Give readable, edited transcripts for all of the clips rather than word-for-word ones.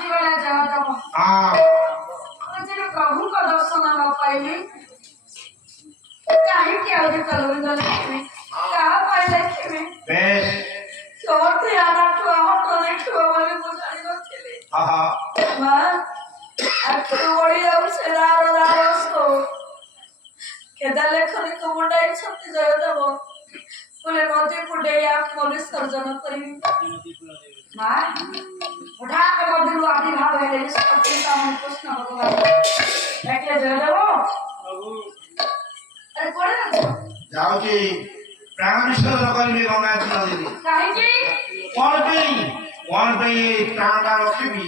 ଆସିଗଲା ଜଗତମ ପ୍ରଭୁଙ୍କ ଦର୍ଶନ ନ ପାଇଲି କାହିଁକି ଆହୁରି କଲବିନ୍ଦ ଲେଖିବି କାହା ପାଇଁ ଲେଖିବି ସୋଠି ଆନାଠୁ ଆହତ ଲେଖିବ ବୋଲି ମୁଁ ଜାଣିନଥିଲି ମା ଆଖିରୁ ବଢି ଯାଉଛି ରାର କେଦା ଲେଖନୀକୁ ମୁଣ୍ଡାଇଛନ୍ତି ଜୟଦେବ ବୋଲେ ନଦୀକୁ ଡେଇ ଆତ୍ମ ବିସର୍ଜନ କରିବି ମା ହଠାତ୍ ମଧ୍ୟରୁ ଆବିର୍ଭାବ ହେଲେ ବିଶ୍ୱଚିନ୍ତାମଣି କୃଷ୍ଣ ଭଗବାନ ଦେଖିଲେ ଜୟଦେବ ଆରେ କୁଆଡେ ଯାଉଛି ପ୍ରାଣ ବିସର୍ଜନ କରିବି ଗଙ୍ଗା ନଦୀରେ କାହିଁକି କଣ ପାଇଁ ପ୍ରାଣଟା ରଖିବି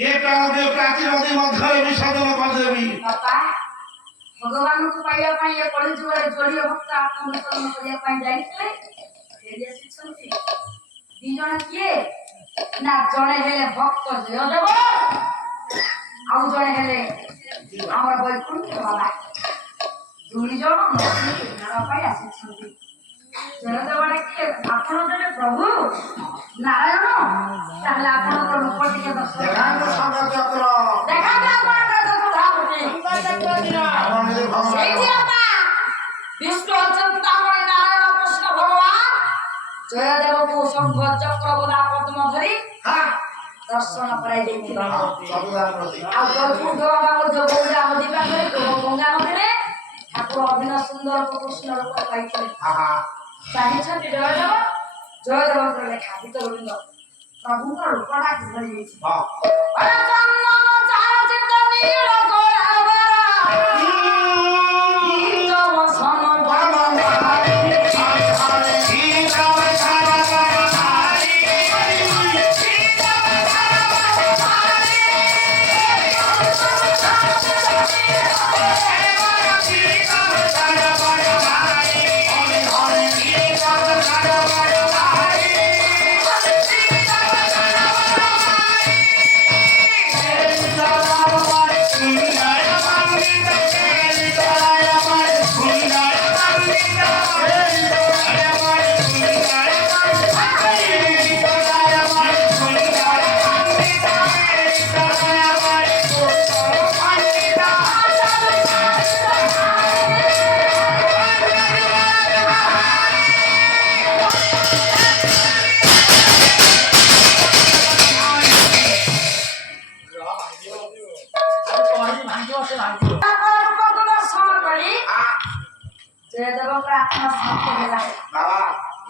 ଏ ପ୍ରାଣ ଦେହ ପ୍ରାଚୀର ନଦୀ ମଧ୍ୟରେ ବିସର୍ଜନ କରିଦେବି ବାପା ଭଗବାନଙ୍କୁ ପାଇବା ପାଇଁ ଏ କଳିଯୁଗରେ ଯୋଡିଏ ଭକ୍ତ ଆତ୍ମବିସର୍ଜନ କରିବା ପାଇଁ ଯାଇଥିଲେ ଫେରି ଆସିଛନ୍ତି ଦି ଜଣ କିଏ ନା ଜଣେ ହେଲେ ଭକ୍ତ ଜୟଦେବ ଆଉ ଜଣେ ହେଲେ ଆମର ବୈକୁଣ୍ଠ ବାବା ଦୁଇ ଜଣ ନଦୀ କିନାରା ପାଇଁ ଆସିଛନ୍ତି ଜୟଦେବ ଡାକିଲେ ଆପଣ ଜଣେ ପ୍ରଭୁ ନାରାୟଣ ତାହେଲେ ଆପଣଙ୍କର ରୂପ ଟିକେ ଦର୍ଶନ ବିଷ୍ଣୁ ଚିନ୍ତାମଣି ନାରାୟଣ କୃଷ୍ଣ ଭଗବାନ ଜୟଦେବଙ୍କୁ ଶଙ୍ଖ ଚକ୍ର ଗଦା ପଦ୍ମ ଧରି ଦର୍ଶନ କରାଇ ଦେଇଥିଲେ ଆଉ ବୈକୁଣ୍ଠ ବାବା ମଧ୍ୟ ଗଙ୍ଗା ନଦୀ ପାଖରେ ଗଙ୍ଗା ନଦୀରେ ଠାକୁର ଅଭିନୟ ସୁନ୍ଦର କୃଷ୍ଣ ରୂପ ପାଇଥିଲେ ଚାହିଁଛନ୍ତି ଜୟଦେବ କହିଲେ ଖାଦିତ ଗୋବିନ୍ଦ ପ୍ରଭୁଙ୍କ ରୂପଟା କିଭଳି ହେଇଛି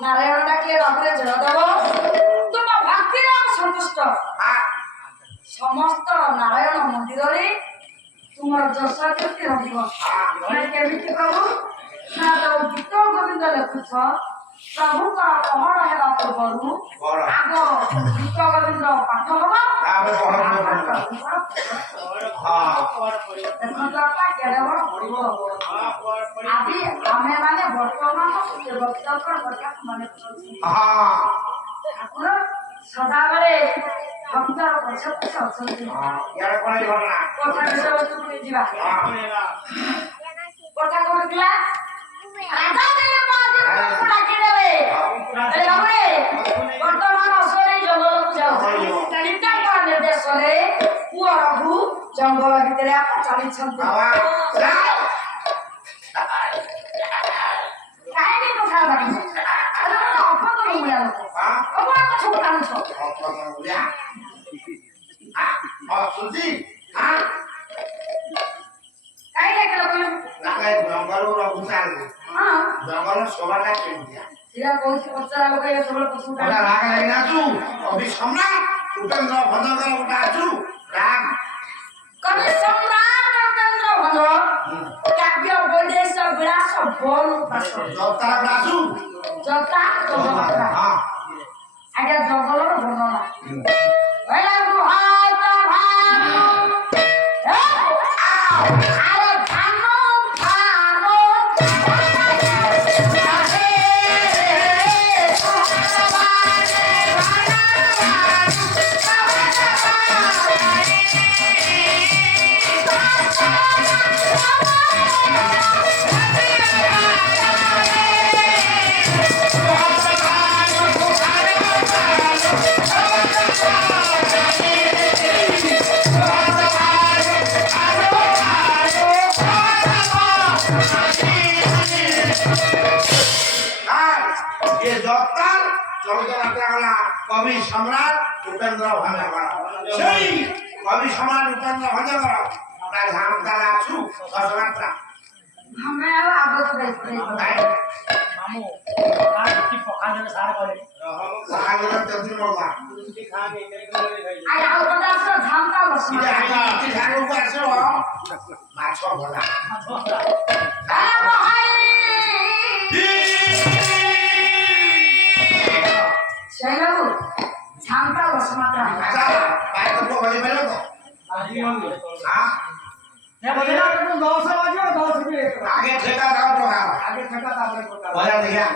ନାରାୟଣ ଡାକିଲେ ବାବୁରେ ଜୟଦେବ ତୁମ ଭକ୍ତିରେ ଆମେ ସନ୍ତୁଷ୍ଟ ସମସ୍ତ ନାରାୟଣ ମନ୍ଦିରରେ ତୁମର ଯଶ କୀର୍ତ୍ତି ରହିବ କେମିତି ପ୍ରଭୁ ନା ଯୋଉ ଗୀତ ଗୋବିନ୍ଦ ଲେଖୁଛ ପ୍ରଭୁଙ୍କର ପହଳ ହେବା ପୂର୍ବରୁ ଆଗ ଗୀତ ଗୋବିନ୍ଦ ପାଠ ହବ ଆଜି ଆମେ ମାନେ ବର୍ତ୍ତମାନ ଠାକୁର ସଦାବେଳେ ଭକ୍ତର ପଛ ପଛ ଅଛନ୍ତି କଥା ବିଷୟବସ୍ତୁକୁ ନେଇଯିବା କଥା କହୁଥିଲା ବର୍ତ୍ତମାନ ଅସରେ ଜଙ୍ଗଲକୁ ଯାଉଛି ପିତାଙ୍କ ନିର୍ଦ୍ଦେଶରେ ପୁଅ ରଘୁ ଜଙ୍ଗଲ ଭିତରେ ଆପଣ ଚାଲିଛନ୍ତି କାହିଁକି କଥା ଜଙ୍ଗଲ ଶୋଭାଟା କେମିତିଆ ସେଟା କହୁଛି ପଚରା ଲୋକ ସବୁବେଳେ ପଶୁ ରାଗ ଲାଗିନାଛୁ କବି ସମ୍ରାଟ ଉପେନ୍ଦ୍ର ଭଞ୍ଜଙ୍କର ଗୋଟେ ଆଛୁ ରାଗ କବି ସମ୍ରାଟ ଉପେନ୍ଦ୍ର ଭଞ୍ଜ କାବ୍ୟ ବୈଦେଶ ବିଳାସ ବୋଲ ଜତା ଆଛୁ ଜତା ଆଜ୍ଞା ଜଙ୍ଗଲର ବର୍ଣ୍ଣନା কবিতা রাখা গলা কবি সম্রাট উপেন্দ্র ভঞ্জকর সেই কবি সম্রাট উপেন্দ্র ভঞ্জকর তা ঝামতালা আছু দশমাত্রা আমরা আগত দেখতে মামু আর কি পকালে সার করে সকালে তেদিন বলবা আই আগত আসো ঝামটা বসে এটা আগে ঝাড়ু আসো মাছ বলা সেই বাবু ঝামটা বসে মাত্র আচ্ছা বাইরে তো বলে বেরো তো হ্যাঁ ये बोले ना तुम 200 बजे 10 रुपए আগে ঠেকা দাও টাকা आगे ठेका था आपने को বলা দিয়া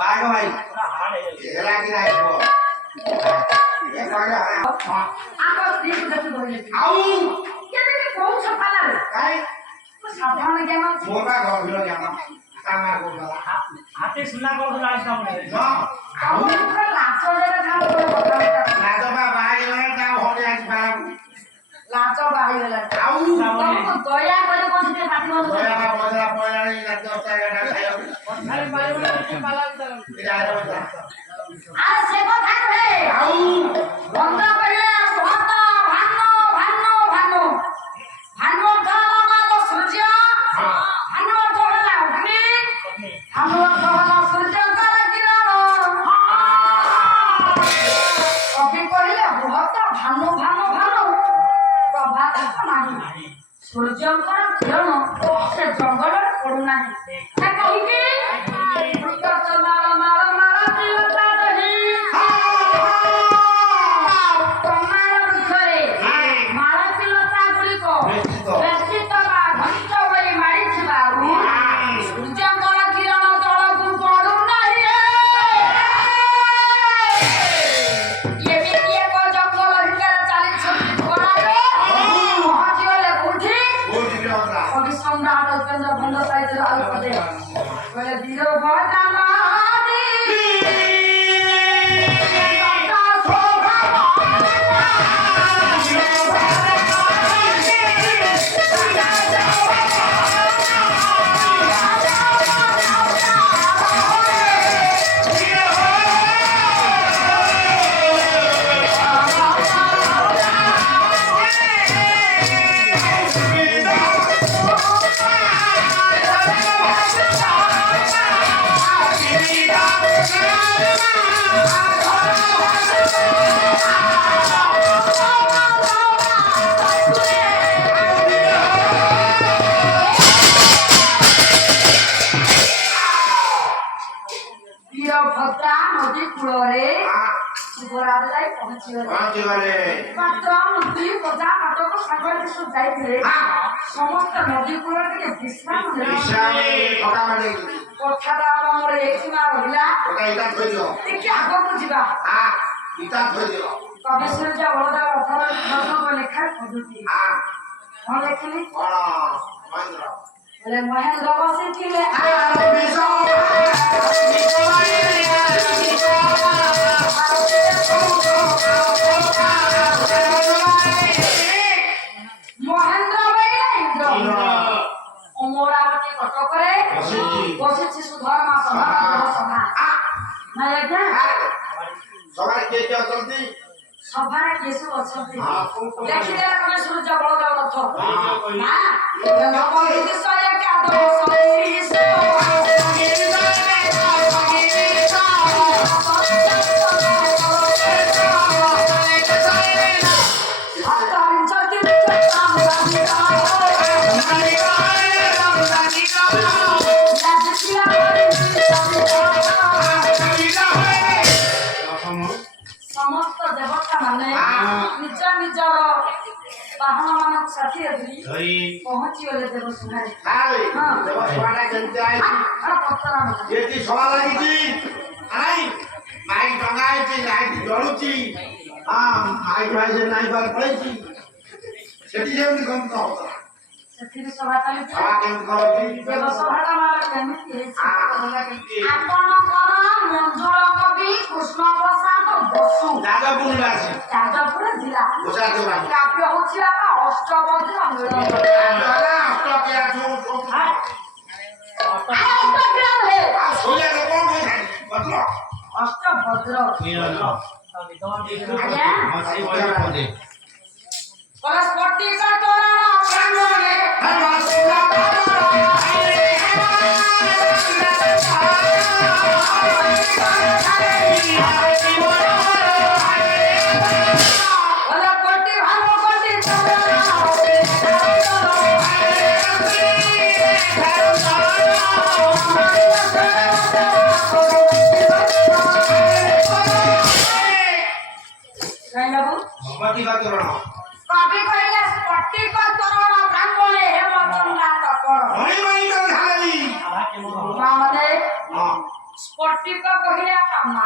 ভাই ভাই हार्ड है এলা কি রাখবো এ কইরা আগত দিন দেখতে বলে আউ কেন কোন সকালে কাই সাধারণ জ্ঞান মোটা ঘর হলো জানো কামা করলা हाथे सुना को तो लाइट का पड़े না আউ আমরা লাচ ধরে খাবো কথা না তো বাবা এলা যাও হলে আজ পালাম লাচ বাহি গেল আউ তখন দয়া করে বসে পাটি বন্ধ দয়া বা বদলা পয়লা নি না তো টাকা খাইও अरे बारे में पाला चल এটা আর বদলা আর সে কথা রে আউ বন্ধ করে ভক্ত ভান্ন ভান্ন ভান্ন ভান্ন দালামাল সূর্য ভান্ন তোলা উঠে ভান্ন তোলা সূর্য কর কিরণ কবি কহিলে ভক্ত ভান্ন ভান্ন ভান্ন প্রভাত নাই সূর্যଙ୍କର କିରଣ ସେ ଜଙ୍ଗଲରେ ପଡୁନାହିଁ ସେ କହିକି ଗଛ ମାଳ ମାଳ ମାଳ ତିଳତା ଦହି କମାଳ ବୃକ୍ଷରେ ମାଳ ତିଳତା ଗୁଡ଼ିକ ବେଶିତ ବା ଘଞ୍ଚ ହୋଇ ମାଡ଼ିଥିବାରୁ ସୂର୍ଯ୍ୟଙ୍କର କିରଣ ତଳକୁ ପଡୁନାହିଁ ଏମିତି ଏକ ଜଙ୍ଗଲ ଭିତରେ ଚାଲିଛନ୍ତି ଘୋଡ଼ାରେ ପହଞ୍ଚିଗଲେ କୋଉଠି କୋଉଠି ବଦଲା কবি সম্রাট উপেন্দ্র ভঞ্জ সাহিত্যের আলোকে বলে বীর ভজনাদি বীরভদ্রা নদী কূଳରେ ଶିବରାଜ ଯାଇ ପହଞ୍ଚିଗଲେ ପହଞ୍ଚି ଗଲେ ମାତ୍ର ନଦୀ ଗଜା ପାଟକ ସାଗର ସବୁ ଯାଇଥିଲେ ସମସ୍ତ ନଦୀ କୂଳରେ ଟିକେ ବିଶ୍ରାମ ନେଲେ ବିଶ୍ରାମୀ ଠକା ମାନେ କଥାଟା ଆମର ଏଇଠି ମା ରହିଲା ওটা এটা ধরে দিও ଟିକେ ଆଗକୁ ଯିବା হ্যাঁ এটা ধরে দিও କବି ସୂର୍ଯ୍ୟ ବଳଦେବ ରଥର ଲେଖା ପଦ୍ଧତି হ্যাঁ କଣ ଲେଖିଲି বড় মহেন্দ্র ବୋଲେ ମହେନ୍ଦ୍ର ବସିଥିଲେ ମହେନ୍ଦ୍ର ବଇଲେ ଇନ୍ଦ୍ର ଅମରାବତୀ କଟକରେ ବସିଛି ସୁଧର୍ମା ସଭା ସଭା ନାଇଁ ଆଜ୍ଞା ସବାଇ କିଏ କିଏ ଅଛନ୍ତି? ସଭାରେ କିଏ ସବୁ ଅଛନ୍ତି ଦେଖିଦେଲେ ତମେ ସୂର୍ଯ୍ୟ ବଳଦେବ ରଥ ନା ନବଦୀତି ଶହେ କାଦ ସଇରିଷ ସମସ୍ତ ଦେବତା ମାନେ ନିଜ ନିଜର ବାହନ ମାନଙ୍କୁ ସାଥିରେ ଧରି ପହଞ୍ଚିଗଲେ ଦେବସଭାରେ ଏଠି ସଭା ଲାଗିଛି ନାଇଁ ମାଇକ ଟଙ୍ଗା ହେଇଛି ଲାଇଟ ଜଳୁଛି ମାଇକ ଭାଇ ନାଇଁ ବାର ପଳେଇଛି ସେଠି ଯେମିତି କେମିତି ହବ ସେଥିରେ ସଭା ଚାଲିଛି ସଭା କେମିତି କରୁଛି ଦେବସଭାଟା କେମିତି ହେଇଛି ଆପଣଙ୍କର ମଞ୍ଜୁଳ କବି କୃଷ୍ଣ ପ୍ରସାଦ ବସୁ ଯାଜପୁର ନିବାସୀ ଯାଜପୁର ଜିଲ୍ଲା କାବ୍ୟ ହଉଛି ବାପା ଅଷ୍ଟବଦ୍ର ମିଳନ ଅଷ୍ଟଭଦ୍ର ଆଜ୍ଞା ପରସ୍ପତି କା ତୋରଣ ପ୍ରାଙ୍ଗଣେ ওলা কোটি ভালো কোটি কবি কইলে স্পটি কা তরণ ব্রাহ্মণে হেম চন্দ্রা তপর মানে স্পটিক কহিলে কামনা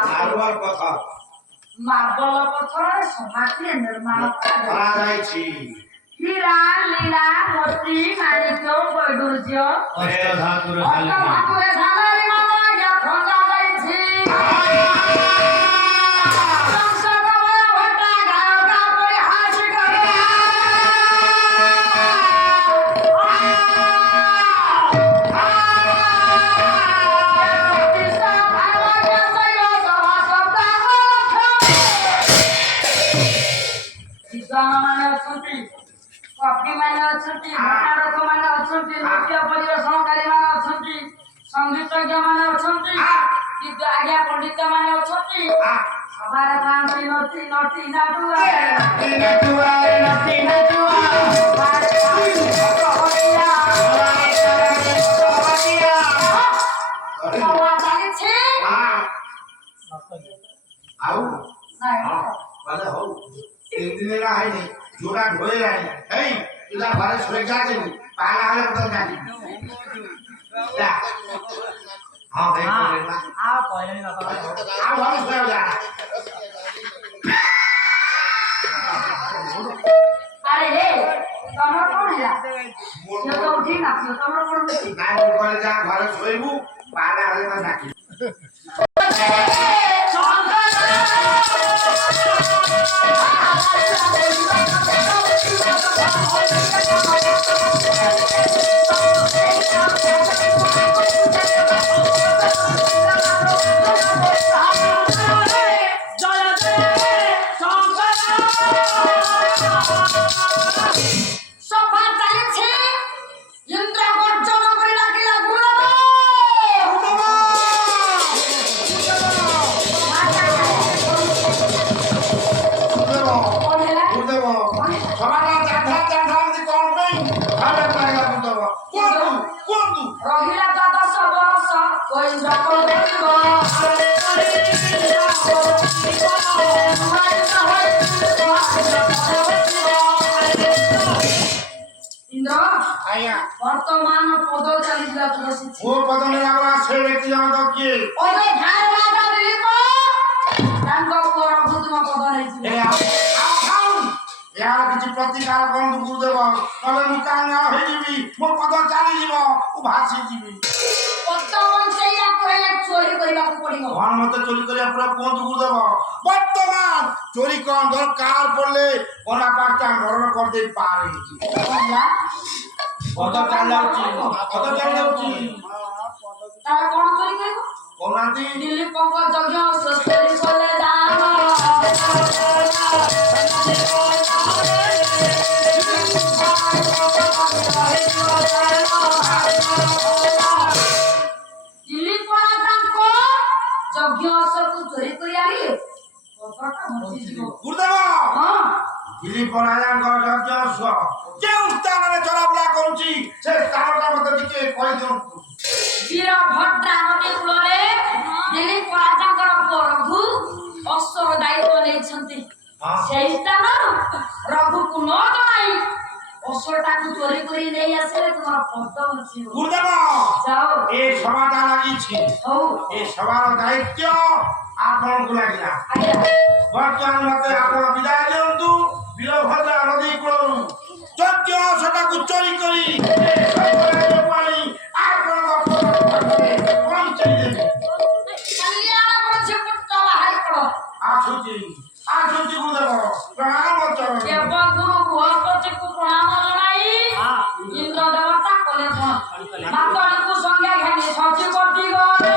মার্বল পথরে সভাকে নির্মাণ କରାଯାଇଛି হীরা লীলা মোতি মাণিক্য বৈডুর্য অষ্টধাতুরে ঝালারি মালা ইয়া ভঙ্গা যাইছি সংসদময় ভট্টা গায়কা পরিহাসি করে ମାନେ ଅଛନ୍ତି କଫି ମାନେ ଅଛନ୍ତି ଭଟ୍ଟାରକ ମାନେ ଅଛନ୍ତି ନୃତ୍ୟ ପରିବେଷଣକାରୀ ମାନେ ଅଛନ୍ତି ସଙ୍ଗୀତଜ୍ଞ ମାନେ ଅଛନ୍ତି କିନ୍ତୁ ଆଜ୍ଞା ପଣ୍ଡିତ ମାନେ ଅଛନ୍ତି ସଭାରେ ଥାନ୍ତି ନଟି ନଟି ନାଟୁଆ ଚାଲିଛି ଆଉ ନାଇଁ ମାନେ ହଉ ତିନି ଦିନ ହେଲା ହେଇନି ଯୋଉଟା ଢୋଇଲାଣି ହେଇ ପିଲା ଘରେ ସୁରକ୍ଷା ଅଛି ପାଲା ହେଲେ ମତେ ଜାଣି ହଁ ଭାଇ ଆଉ କହିଲେନି ବାପା ଆଉ ଘରେ ଶୋଇବା ଯା ଆରେ ହେ ତମର କଣ ହେଲା ଝିଅ ତ ଉଠି ନା ଝିଅ ତମର କଣ ହଉଛି ନାଇଁ ମୁଁ କହିଲେ ଯା ଘରେ ଶୋଇବୁ ପାଲା ହେଲେ ମତେ ଡାକି সভা চালিছে ইন্দ্র গর্জন করে ডাকিলা গুরু রহিলা দ্বাদশ বর্ষ ঐন্দ্র কর্তৃক ইন্দ্র বর্তমান পদ চালিলা বসিছি পদ ধার বাধা দিলিপ তাঙ্ক প্রভুত্ব পদ নেইছি କିଛି ପ୍ରତିକାର କରନ୍ତୁ ଗୁରୁଦେବ, ନହେଲେ ମୁଁ କାଙ୍ଗା ହେଇଯିବି, ମୋ ପଦ ଚାଲିଯିବ, ମୁଁ ଭାସିଯିବି। ପଦ ବଞ୍ଚେଇବାକୁ ହେଲେ ଚୋରି କରିବାକୁ ପଡିବ। କଣ ମତେ ଚୋରି କରିବା ପୁରା କୁହନ୍ତୁ ଗୁରୁଦେବ। ବର୍ତ୍ତମାନ ଚୋରି କଣ ଦରକାର ପଡିଲେ ଗଲା ପାଖଟା ମରଣ କରିଦେଇ ପାରେ। ପଦ ଚାଲି ଯାଉଛି, ପଦ ଚାଲି ଯାଉଛି। ତାର କଣ ଚୋରି କରିବ? କହୁନାହାନ୍ତି ଦିଲ୍ଲୀପଙ୍କ ଯଜ୍ଞ ଚୋରି କଲେ ଦାନ। ଦିଲ୍ଲୀପ ରାଜାଙ୍କ ଯଜ୍ଞ ଅଶ୍ୱକୁ ଚୋରି କରି ଆଣିଲେ ପଦଟା ବଞ୍ଚିଯିବ। ଗୁରୁଦେବ, ହଁ ଦିଲ୍ଲୀପ ରାଜାଙ୍କର ଯଜ୍ଞ ଅଶ୍ଵ କେଉଁ ସ୍ଥାନରେ ଚଲାବୁଲା କରୁଛି ସେ ସ୍ଥାନଟା ମତେ ଟିକେ କହିଦିଅନ୍ତୁ। ବୀରଭଦ୍ରା ନଦୀ କୂଳରେ ଦିଲ୍ଲୀପ ରାଜାଙ୍କର ପୁଅ ରଘୁ ଅଶ୍ୱର ଦାୟିତ୍ୱ ନେଇଛନ୍ତି। ସେଇ ସ୍ଥାନ ରଘୁକୁ ନ ଜଣାଇ ଅଶ୍ୱଟାକୁ ଚୋରି କରି ନେଇ ଆସିଲେ ତୁମର ପଦ ବଞ୍ଚିବ। ଗୁରୁଦେବ, ଯାଅ ଏ ସଭାଟା ଲାଗିଛି, ହଉ ଏ ସଭାର ଦାୟିତ୍ୱ ଆପଣଙ୍କୁ ଲାଗିଲା। ଆଜ୍ଞା ବର୍ତ୍ତମାନ ମତେ ଆପଣ ବିଦାୟ ଦିଅନ୍ତୁ। ବୀରଭଦ୍ରା ନଦୀ କୂଳରୁ ଯଜ୍ଞ ସେଟାକୁ ଚୋରି କରି ଆପଣଙ୍କ ପହଞ୍ଚେଇ ଦେବି। କଲ୍ୟାଣ କରୁଛି ପୁତ୍ର ବାହାରି ପଡ। ଆସୁଛି ଆସୁଛି ଗୁରୁଦେବ, ପ୍ରଣାମ ଚରଣ। ଦେବଗୁରୁ ବୃହସ୍ପତିକୁ ପ୍ରଣାମ ଜଣାଇ ଇନ୍ଦ୍ର ଦେବତା କଲେ କଣ? ମାତଳିକୁ ସଙ୍ଗେ ଘେନି ସଚିବତୀ ଗଲେ।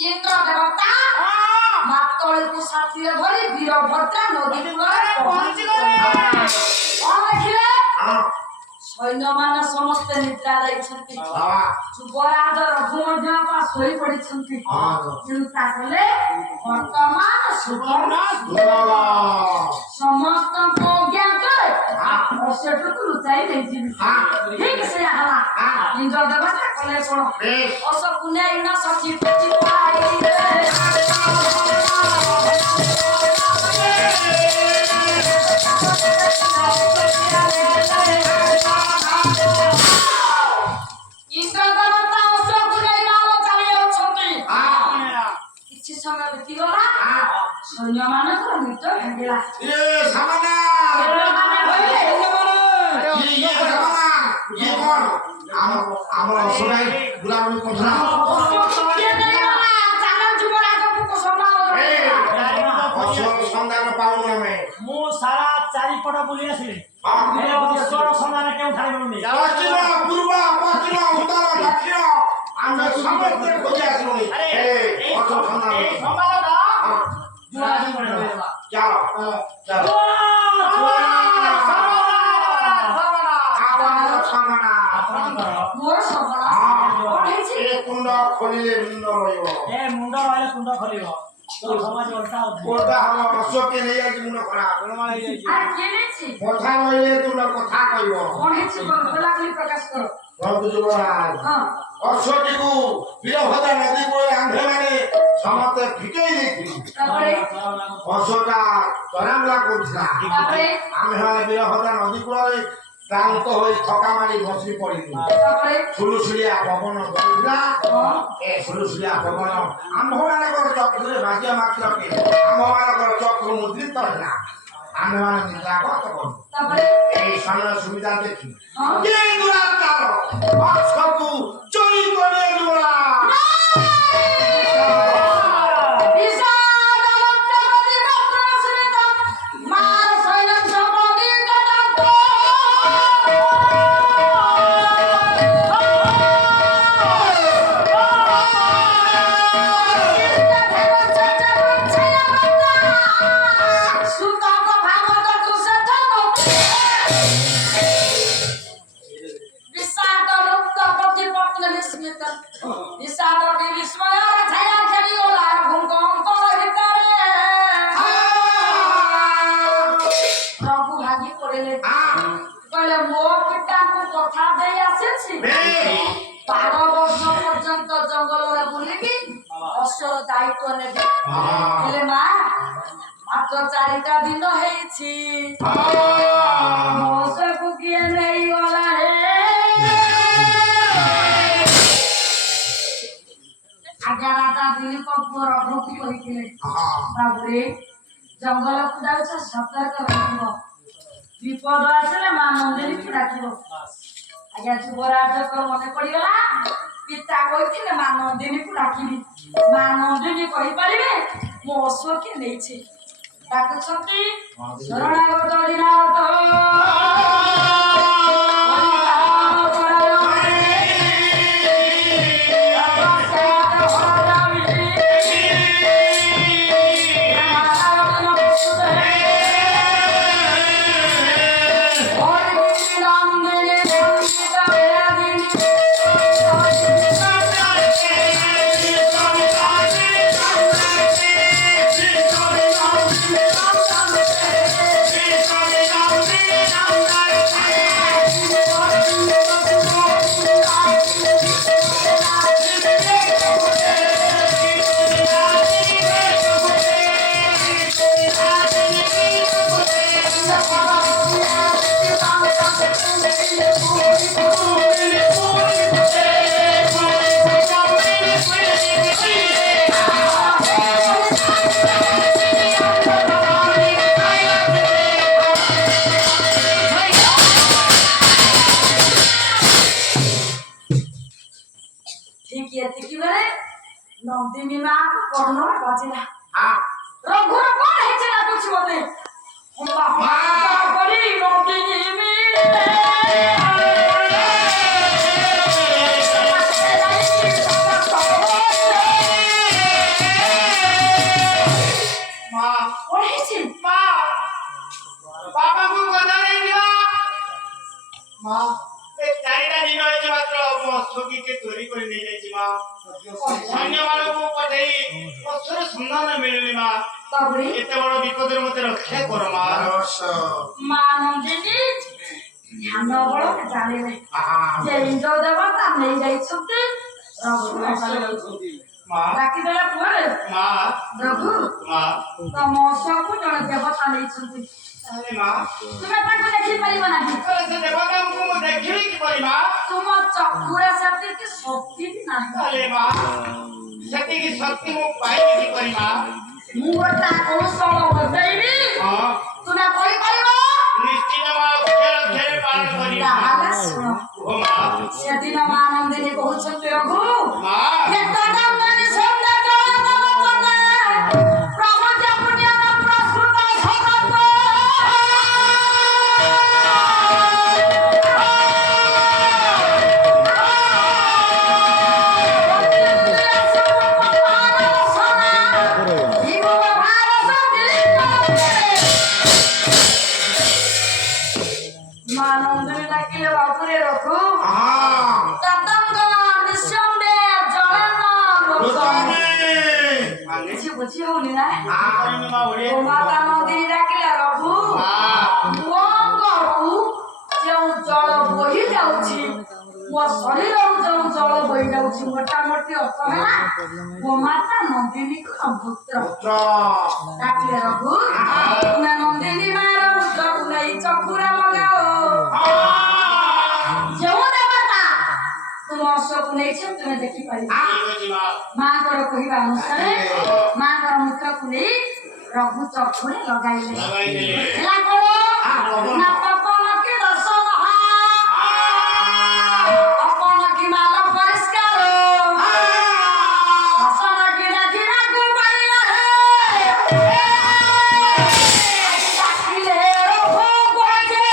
ଇନ୍ଦ୍ର ଦେବତା ମାତଳିକୁ ସାଥିରେ ଧରି ବୀରଭଦ୍ରା ନଦୀ କୂଳରେ ପହଞ୍ଚିଗଲେ। କଣ ଦେଖିଲେ? ସୈନ୍ୟମାନେ ସମସ୍ତେ ନିଦ୍ରା ଯାଇଛନ୍ତି। ଯୁବରାଜ ରଘୁ ମଧ୍ୟ ଶୋଇ ପଡିଛନ୍ତି। ଚିନ୍ତା କଲେ ବର୍ତ୍ତମାନ ସୁବର୍ଣ୍ଣ ସମସ୍ତଙ୍କ ଅଜ୍ଞାତରେ ଅଶ୍ୱଟାକୁ ଲୁଚାଇ ନେଇଯିବି। ଠିକ ସେୟା ହେଲା। ଇନ୍ଦ୍ର ଦେବତା କଲେ କଣ? ଅଶ୍ୱକୁ ନେଇ ନ ସଚି ଇନ୍ଦ୍ର ଦେବତା ଅଶ୍ୱକୁ ନେଇ ମାଲ ଚାଲି ଯାଉଛନ୍ତି। କିଛି ସମୟ ବିତିଗଲା, ସୈନ୍ୟମାନଙ୍କର ନିଦ ଭାଙ୍ଗିଲା। ଆମର ଅସୁରାଇ ବୁଲାବୁଲି କରୁଥିଲା। ସନ୍ଧାନ ପାଉନୁ ଆମେ। ମୁଁ ସାରା ଚାରିପଟ ବୁଲି ଆସିଲି, ଅଶ୍ୱର ସନ୍ଧାନ କେଉଁଠାରେ ମିଳୁନି। ପଶ୍ଚିମ, ପୂର୍ବ, ପଶ୍ଚିମ, ଉତ୍ତର, ଦକ୍ଷିଣ ଆମେ ସମସ୍ତେ ଖୋଜି ଆସିଲୁଣି। କୁଣ୍ଡ ଖୋଲିଲେ ମୁଣ୍ଡ ରହିବ। ମୁଣ୍ଡ ରହିଲେ କୁଣ୍ଡ ଖୋଲିବ। ସମାଜ ଓଲଟା ଓଲଟା ହବ। ଅଶୋକ ନେଇଯାଇଛି ମୁଣ୍ଡ ଖରାପ। କଥା କହିଲେ ତୁମ କଥା କହିବ। ପ୍ରଭୁ ଯୁବରାଜ, ଅଶ୍ୱଟିକୁ ବୀରଭଦ୍ରା ନଦୀ କୂଳରେ ଆମ୍ଭେମାନେ ସମସ୍ତେ ଫିଟେଇ ଦେଇଥିଲୁ। ଅଶ୍ୱଟା ଚରାମୁଲା କରୁଥିଲା। ଆମ୍ଭେମାନେ ବୀରଭଦ୍ରା ନଦୀ କୂଳରେ କ୍ଳାନ୍ତ ହୋଇ ଥକା ମାରି ବସି ପଡ଼ିଲୁ। ସୁଲୁସୁଲିଆ ପବନ ଦଉଥିଲା। ଏ ସୁଲୁସୁଲିଆ ପବନ ଆମ୍ଭମାନଙ୍କର ଚକ୍ଷୁରେ ବାଜିବା ମାତ୍ରକେ ଆମ୍ଭମାନଙ୍କର ଚକ୍ଷୁ ମୁଦ୍ରିତ ହେଲା। ଆମ୍ଭେମାନେ ନିଦ୍ରାଗତ କଲୁ। এই সময় সুবিধা দেখি অশ্বକୁ চুরি করে দৌড়া। ଦାୟିତ୍ୱ ନେବେ। ହେଲେ ମା ମାତ୍ର 4ଟା ଦିନ ହେଇଛି, ମଉସାକୁ କିଏ ନେଇଗଲା ହେ। କହିଥିଲେ ବାବୁରେ ଜଙ୍ଗଲକୁ ଯାଉଛ ସତର୍କ ରହିଥିବ ବିପଦ ଆସିଲେ ମା ନନ୍ଦିନୀକୁ ଡାକିବ ଆଜ୍ଞା ଯୁବରାଜଙ୍କ ମନେ ପଡିଗଲା ପିତା କହିଥିଲେ ମା ନନ୍ଦିନୀକୁ ଡାକିବି ମା ନନ୍ଦିନୀ କହିପାରିବେ ମୋ ଅଶ୍ୱ କିଏ ନେଇଛି ଡାକୁଛନ୍ତି ଶରଣାଗତ ଦିନାଥ नंदिनी माँ को कौनो बजिला रघुर कौन है चला कुछ बोले माँ बड़ी नंदिनी माँ कौन है ची माँ पापा को बता नहीं दिया माँ चारिटा दिन होइछ मात्र म सुखी के चोरी କରି ନେଇ ଯାଇଛି ମା ଅନ୍ୟମାନଙ୍କୁ ପଠେଇ ପଛର ସନ୍ଧାନ ମିଳିନି ମା ତାପରେ ଏତେ ବଡ଼ ବିପଦରେ ମୋତେ ରକ୍ଷା କର ମା ମା ନନ୍ଦିନୀ ଧ୍ୟାନ ବଳ ଜାଣିଲେ ଯେ ଇନ୍ଦ୍ର ଦେବତା ନେଇ ଯାଇଛନ୍ତି ରଘୁ ମା ଡାକି ଦେଲା ପରେ ମା ରଘୁ ମା ତମ ଅଶ୍ୱକୁ ଜଣେ ଦେବତା ନେଇଛନ୍ତି अरे माँ तुम्हें तक देखी परिवा नहीं तो ऐसे देवता को देखी की परिवा तुम चक्कुरा शक्ति की शक्ति भी नहीं अरे माँ शक्ति की शक्ति वो पाई की परिवा मुगटा कौशल बजाइबी हां तुम्हें कोई परिवा निश्चित माँ खेल पालन परिवा ताले सुनो ओ माँ सेदिन माँ नंदिनी कहउछते रघु माँ ये दादा माने शब्द बुझी होनी ना माता नंदिनी डाकिला रघु मंगरू जो जल बही जाउछि मो शरीर जो जल बही जाउछि मोटा मोटी अर्थ है मो माता नंदिनी को पुत्र डाकिला रघु ना नंदिनी मार पुत्र नहीं चकुरा लगाओ जो देवता तुम अशोक नहीं छ तुम्हें देखि पारी मां को कहिबा अनुसार मां को मुद्रा को नहीं रघु चक्कुरे लगाइले ला करो ना पपन के दर्शन अपन की माल परिष्कार दर्शन की राजीना को पाइला है साकिले रघु गोजे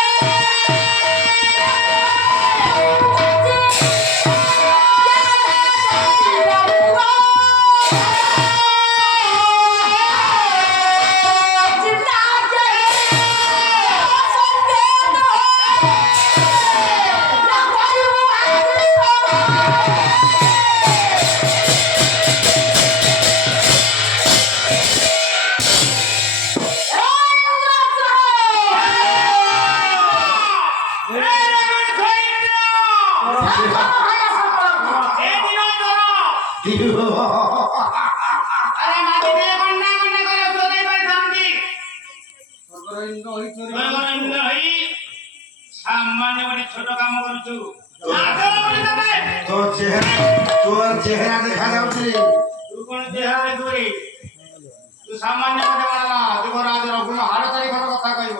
अरे माटी दे गन्ना गन्ना करे चोरी पर थांती सरगरइंद्र होई सामान्य बड़ी छोट काम करछु तो चेहरा देखा जाउछि तू कोन चेहरा देखबी ସାମାନ୍ୟ ଗୋଟେ ବାଳା ଯୁବରାଜର ଗୁଣ ହାର ତାରିଖର କଥା କହିବ।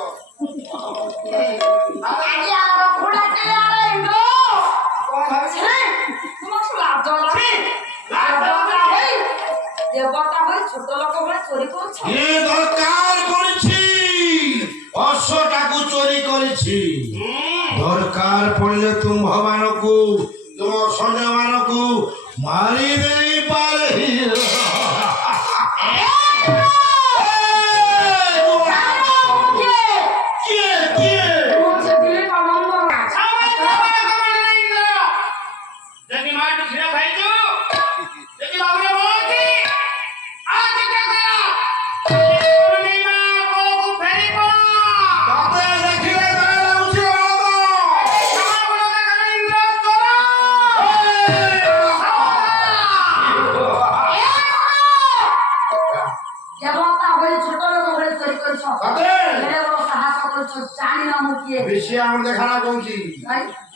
ଆଜ୍ଞା ରଘୁଡ଼ା ଥିଲେ ଆରେ ଇନ୍ଦ୍ର କଣ ଭାବିଛି? ତୁମକୁ ଲାଜ ଲାଗୁଛି? ଦେବତା ହୋଇ ଛୋଟ ଲୋକ ଭଳି ଚୋରି କରୁଛ। ଏ ଦରକାର ପଡ଼ିଛି ଅଶ୍ୱଟାକୁ ଚୋରି କରିଛି। ଦରକାର ପଡ଼ିଲେ ତୁମ୍ଭମାନଙ୍କୁ ତୁମ ସୈନ୍ୟମାନଙ୍କୁ ମାରି ଦେଇପାରେ। ବେଶୀ ଆମର ଦେଖା କହୁଛି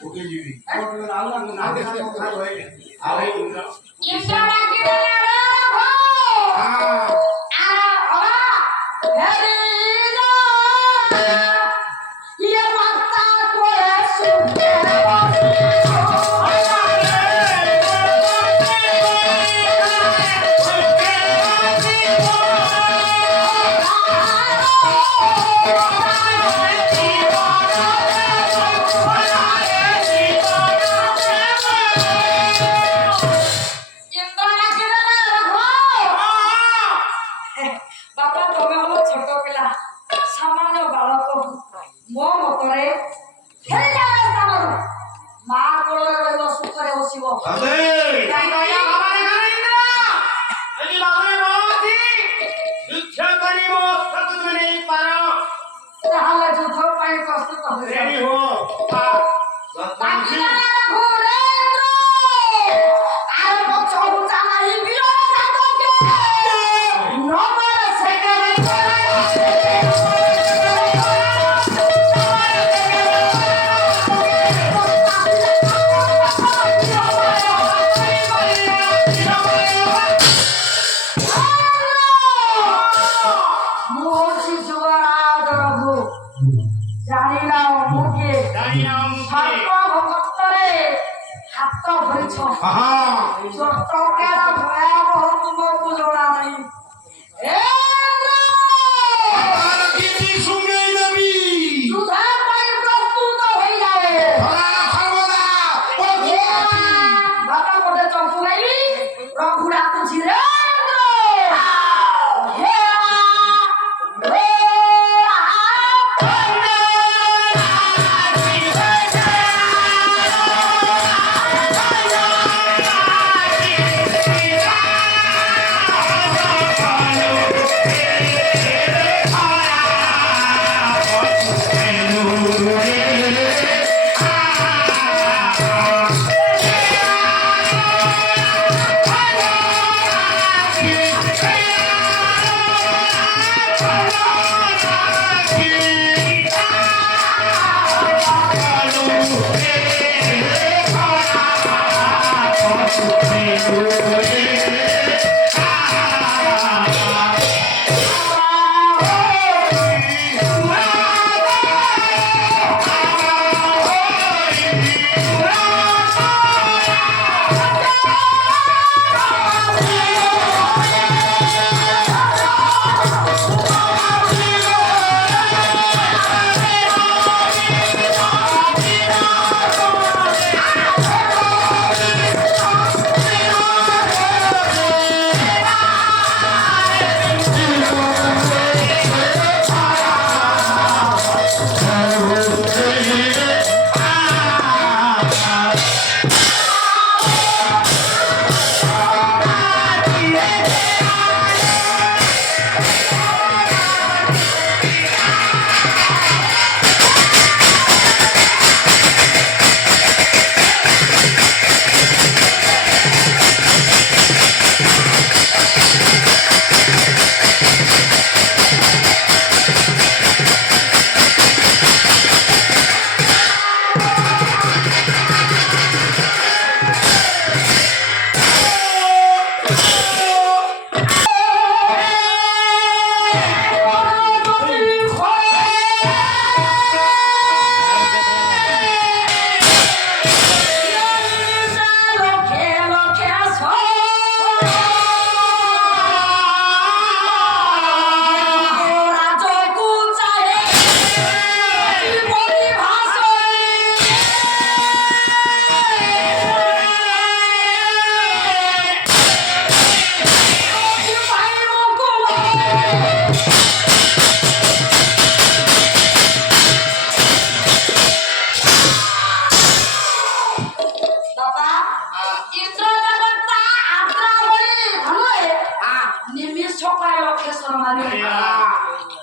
ଓକେ ଯିବି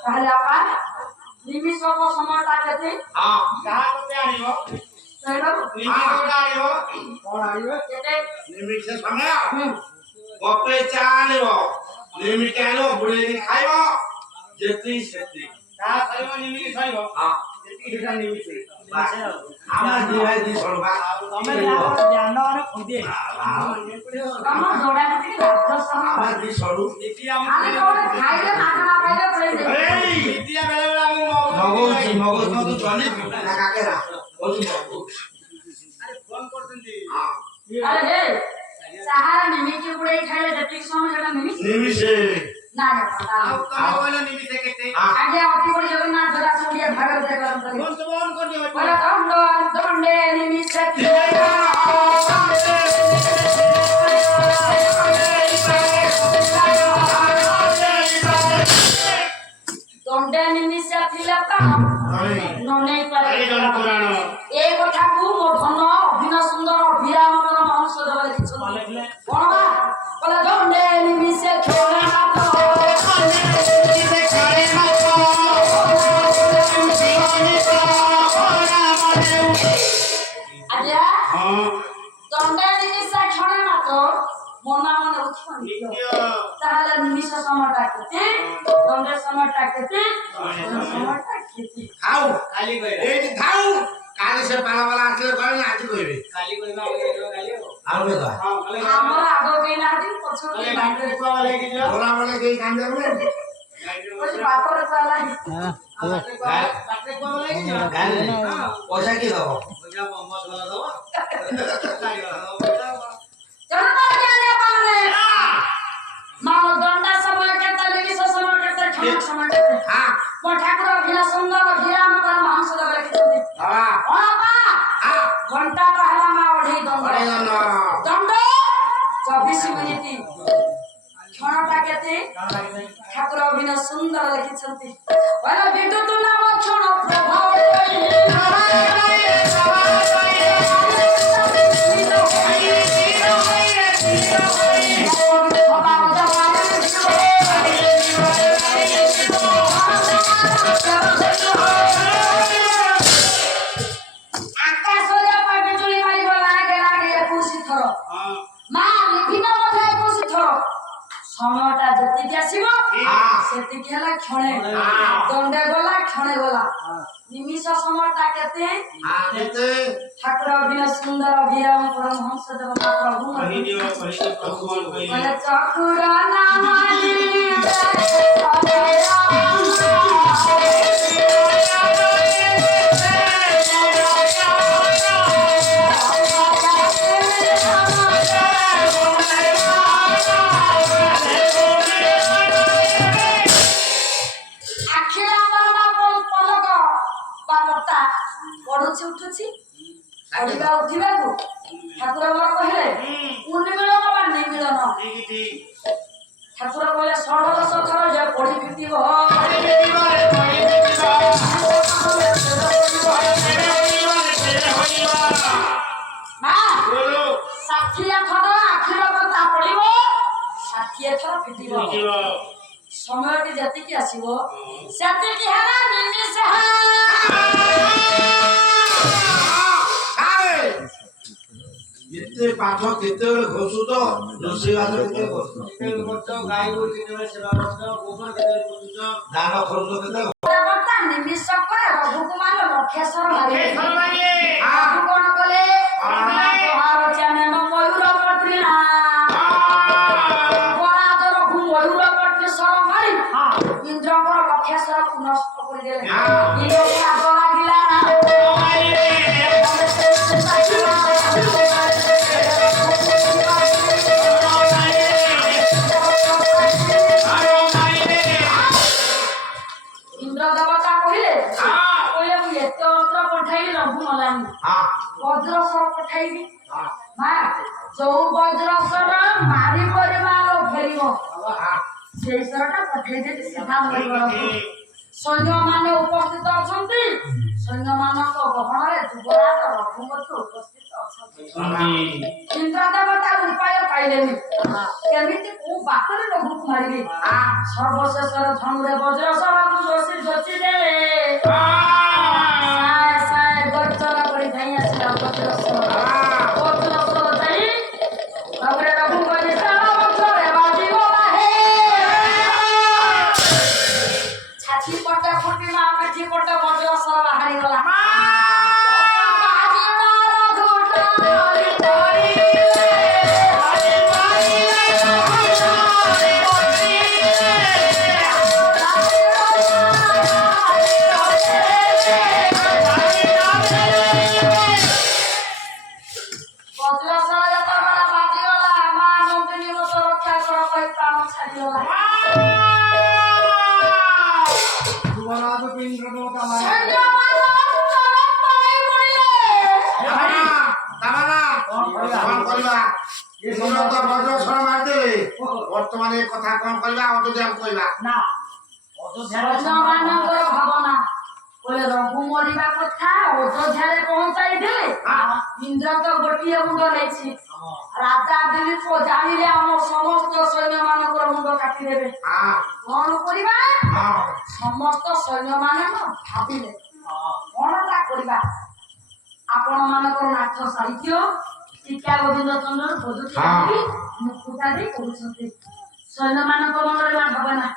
তাহলে আপা নিমিষক সময়টা কেতে কাহা কতে আনিব কোন আনিব কেতে নিমিষে সময় কপে চা আনিব নিমিষে আনিব বুড়ি খাইব যেতি সেতি কাহা খাইব নিমিকি খাইব যেতি সেটা নিমিকি আমার ଦି ଭାଇ ଦି ସଳବା ତମେ ଜ୍ଞାନ ମାନେ ଖୁଦେ ତମ ଯୋଡା କିଛି ରାଜସ୍ଥ আমার ଦି ସଳୁ ନିତିଆ ଆମେ କୋଉଠି ଖାଇଲେ ମାଗଣା ପାଇଲେ ପଳେଇ ଦେ এই ନିତିଆ ବେଳେ ବେଳେ ଆମେ ମଗଉଚି ମଗଉଚି ତୁ ଚଲି ନା କାକେରା କହୁଚି ମଗଉଚି ଆରେ ଫୋନ କରୁଛନ୍ତି ଆରେ ହେ ଚାହା ନିମିକି ପୁଡେଇ ଖାଇଲେ ଯେତିକି ସମୟ ସେଟା ନିମିଷେ ନା ଆଉ ତମେ କହିଲ ନିମିଷେ କେତେ ଆଜ୍ଞା ଅତି ବଡ ଜଗନ୍ନାଥ ଦାସ ଓଡିଆ ଭାଗବତ ଗରମ କରି ଫୋନ ତ ବନ୍ଦ କରିଦିଅ ବୋଲେ ଦଣ୍ଡ ଦଣ୍ଡେ ନିମିଷେ ଦଣ୍ଡେ ନିମିଷେ ଥିଲେ ପ୍ରାଣ ନନେଇ ପାରେ ଏ କଥାକୁ ମୋ ଧନ ଅଭିନ ସୁନ୍ଦର ଅଭିରାମର ମହୋତ୍ସବ ଲେଖିଛନ୍ତି କଣ ବା ବୋଲେ ଦଣ୍ଡେ ନିମିଷେ କ୍ଷଣେ ମାତ୍ର ଆଜ୍ଞା ଦଣ୍ଡେ ନିମିଷେ କ୍ଷଣେ ମାତ୍ର ମନା ମନେ ଉଠିବନି ତାହେଲେ ନିମିଷ সময়ଟା କେତେ ଦଣ୍ଡେ সময়ଟା କେତେ সময়ଟା କେତେ ଖାଉ କାଲି କହିବା এইটি খাও কালি সে পালা পালা আসলে কবে না আজ কইবে କାଲି କହିବା ଆମେ ଏଇଟା କାଲି ହବ আর বেদা ହଁ କାଲି ଆମର ଆଗ କେହି ନାହାନ୍ତି ପଛକୁ କେହି ନାହାନ୍ତି ଗାଡିରେ କୁଆ ଲାଗି ଯିବ ওরা বলে কি কান্দে বলে କହୁଛି ବାଟରେ କୁଆଲା ବାଟରେ କୁଆ ଲାଗି ଯିବ গালি পয়সা কি দেব ପଇସା ବମ୍ବସ ଗଲା ଦବ ଗାଡି ଗଲା ଦବ ମାନ ଦଣ୍ଡା ସମୟ କେତେ ନିମିଷ ସମୟ କେତେ କ୍ଷଣ ସମୟ କେତେ হ্যাঁ ମୋ ଠାକୁର ଭିନା ସୁନ୍ଦର ଭିରାମଙ୍କର ମହାଂସଦ ଲେଖିଛନ୍ତି বাবা ବାପା হ্যাঁ ଘଣ୍ଟା ହେଲା ମା ଅଢ଼େଇ ଦଣ୍ଡ অরে দন্ড ଦଣ୍ଡ 24 ମିନିଟ କ୍ଷଣଟା କେତେ ଠାକୁର ଭିନା ସୁନ୍ଦର ଲେଖିଛନ୍ତି କହିଲା ବିଦ୍ୟୁତ ନାମ କ୍ଷଣ ପ୍ରଭାବ সময়টা যেତିকি আসিব সেতিকি হেলা ক্ষণে দণ্ডে গলা ক্ষণে গলা নিমিষ সময়টা কেতে আতে ঠাকুর বিনা সুন্দর বিরাম পরমহংস দেব প্রভু বলে চকুর নামালি ପଡୁଛି ଉଠୁଛି ପଢିବା ଉଠିବାକୁ ଠାକୁର ମୋର କହିଲେ ଉନ୍ମିଳନ ବା ନିମିଳନ ଠାକୁର କହିଲେ 16 ଥର ଯେ ପଢି ଫିଟିବ ଷାଠିଏ ଥର ଆଖିର କଥା ପଡିବ 60 ଥର ଫିଟିବ ସମୟଟି ଯେତିକି ଆସିବ ସେତିକି ହେଲା ନିମିଷ এতে পাঠ কেতেବେଳେ ঘোষুছ ରୋଷେଇ ବାସ କେତେ କରୁଛ ଗାଈ ଗୋରୁ କେତେବେଳେ ସେବା କରୁଛ ଗୋବର କେତେବେଳେ ପୋଛୁଛ ଦାନ କରୁଛ କେତେ କଥା ନିମିଷ ପରେ ରଘୁକୁ ମାନ ଲକ୍ଷେଶ୍ୱର ଭାବେ ରଘୁ କଣ କଲେ ମୟୂର ପଟ୍ରିନା ବରାଦ ରଘୁ ମୟୂର ପଟ୍ରି ସର ମାରି ଇନ୍ଦ୍ରଙ୍କର ଲକ୍ଷେଶ୍ୱରକୁ ନଷ୍ଟ କରିଦେଲେ ଇନ୍ଦ୍ରକୁ ରାଗ ଲାଗିଲା ଇନ୍ଦ୍ର ଦେବତା କହିଲେ ପଠେଇବି ରଘୁ ମଲାନି ହଁ ବଜ୍ରସ୍ୱର ପଠେଇବି ହଁ ମା ଯୋଉ ବଜ୍ରସ୍ୱର ମାରି ପରିମାଣ ଫେରିବ ସେଇ ସ୍ୱରଟା ପଠେଇଦେବି ସିଧା ମରିଗଳକୁ ସୈନ୍ୟମାନେ ଉପସ୍ଥିତ ଅଛନ୍ତି ସୈନ୍ୟମାନଙ୍କ ଗହଣରେ ଯୁବରାଜ ରଘୁପତି ଉପସ୍ଥିତ ଅଛନ୍ତି ଇନ୍ଦ୍ରଦେବତା ଉପାୟ ପାଇଲେନି କେମିତି କୋଉ ବାଟରେ ରଘୁକୁ ମାରିବେ ସର୍ବଶେଷରେ ଧନୁରେ ବଜ୍ରସ୍ୱରକୁ ଯୋଚି ଦେଲେ ସାଏ ସାଏ ଗର୍ଜନ କରି ଧାଇଁ ଆସିଲା ବଜ୍ରସ୍ୱର ଯାଇ ତାପରେ ରଘୁଙ୍କ ନିଶାନ ବଂଶରେ ବାଜିଗଲା ହେ ଛାତି ପଟେ ଫୁଟି ମା ପିଠି ପଟେ ବଜ୍ରସ୍ୱର ବାହାରିଗଲା ବର୍ତ୍ତମାନ ଏ କଥା କଣ କରିବା ଅଯୋଧ୍ୟାକୁ କହିବା ନା ସୈନ୍ୟମାନଙ୍କର ଭାବନା କହିଲେ ରଘୁ ମରିବା କଥା ଅଯୋଧ୍ୟାରେ ପହଞ୍ଚାଇ ଦେଲେ ଇନ୍ଦ୍ର ତ ଗୋଟିଏ ମୁଣ୍ଡ ନେଇଛି ରାଜା ଦିଲ୍ଲୀପ ଜାଣିଲେ ଆମ ସମସ୍ତ ସୈନ୍ୟମାନଙ୍କର ମୁଣ୍ଡ କାଟିଦେବେ କଣ କରିବା ସମସ୍ତ ସୈନ୍ୟମାନେ ଭାବିଲେ କଣଟା କରିବା ଆପଣ ମାନଙ୍କର ନାଥ ସାହିତ୍ୟ ଟିକା ଗୋବିନ୍ଦ ଚନ୍ଦ୍ର ପଦୁତି ମୁକୁଟା ଦେଇ କହୁଛନ୍ତି ସୈନ୍ୟମାନଙ୍କ ମନରେ ଭାବନା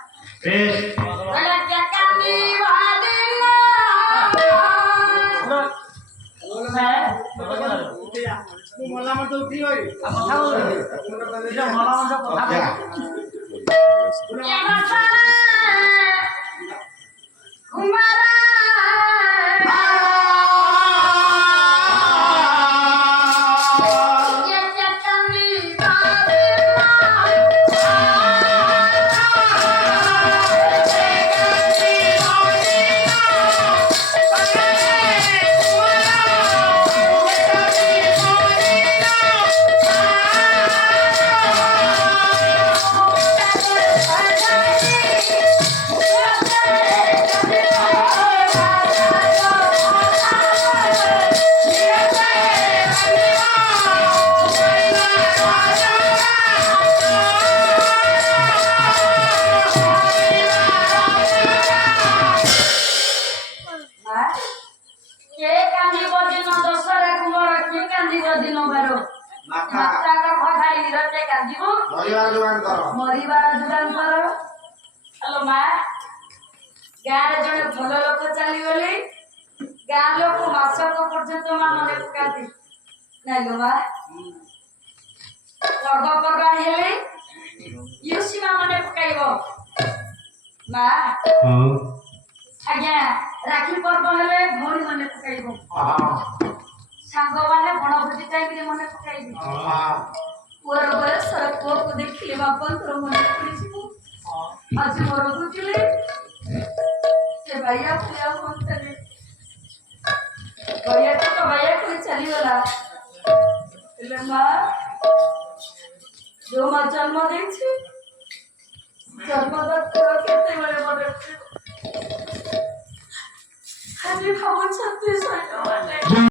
ମରିବାର ଯୁଗାନ୍ତର ହ୍ୟାଲୋ ମା ଗାଁରେ ଜଣେ ଭଲ ଲୋକ ଚାଲିଗଲେ ଗାଁ ଲୋକ ମାସକ ପର୍ଯ୍ୟନ୍ତ ମା ମନେ ପକାନ୍ତି ନାଇଁ ଲୋ ମା ପର୍ବପର୍ବାଣି ହେଲେ ଇଉସି ମା ମନେ ପକାଇବ ମା ଆଜ୍ଞା ରାକ୍ଷୀ ପର୍ବ ହେଲେ ଭଉଣୀ ମନେ ପକାଇବ ସାଙ୍ଗମାନେ ବଣଭୋଜି ଟାଇମରେ ମନେ ପକାଇବେ ପୁଅର ବୟସର ପୁଅକୁ ଦେଖିଲେ ବାପାଙ୍କର ମନେ ପଡ଼ିଯିବ ଆଜି ମୋର ବୁଝିଲେ ସେ ଭାଇଆ ପୁଲିଆ ହୁଅନ୍ତାରେ ଭାଇଆଟା ତ ଭାଇଆ କହି ଚାଲିଗଲା ହେଲେ ମା ଯୋଉ ମା ଜନ୍ମ ଦେଇଛି ଜନ୍ମଦାତ୍ର କେତେବେଳେ ମନେ ପଡ଼ିବ ଖାଲି ଭାବୁଛନ୍ତି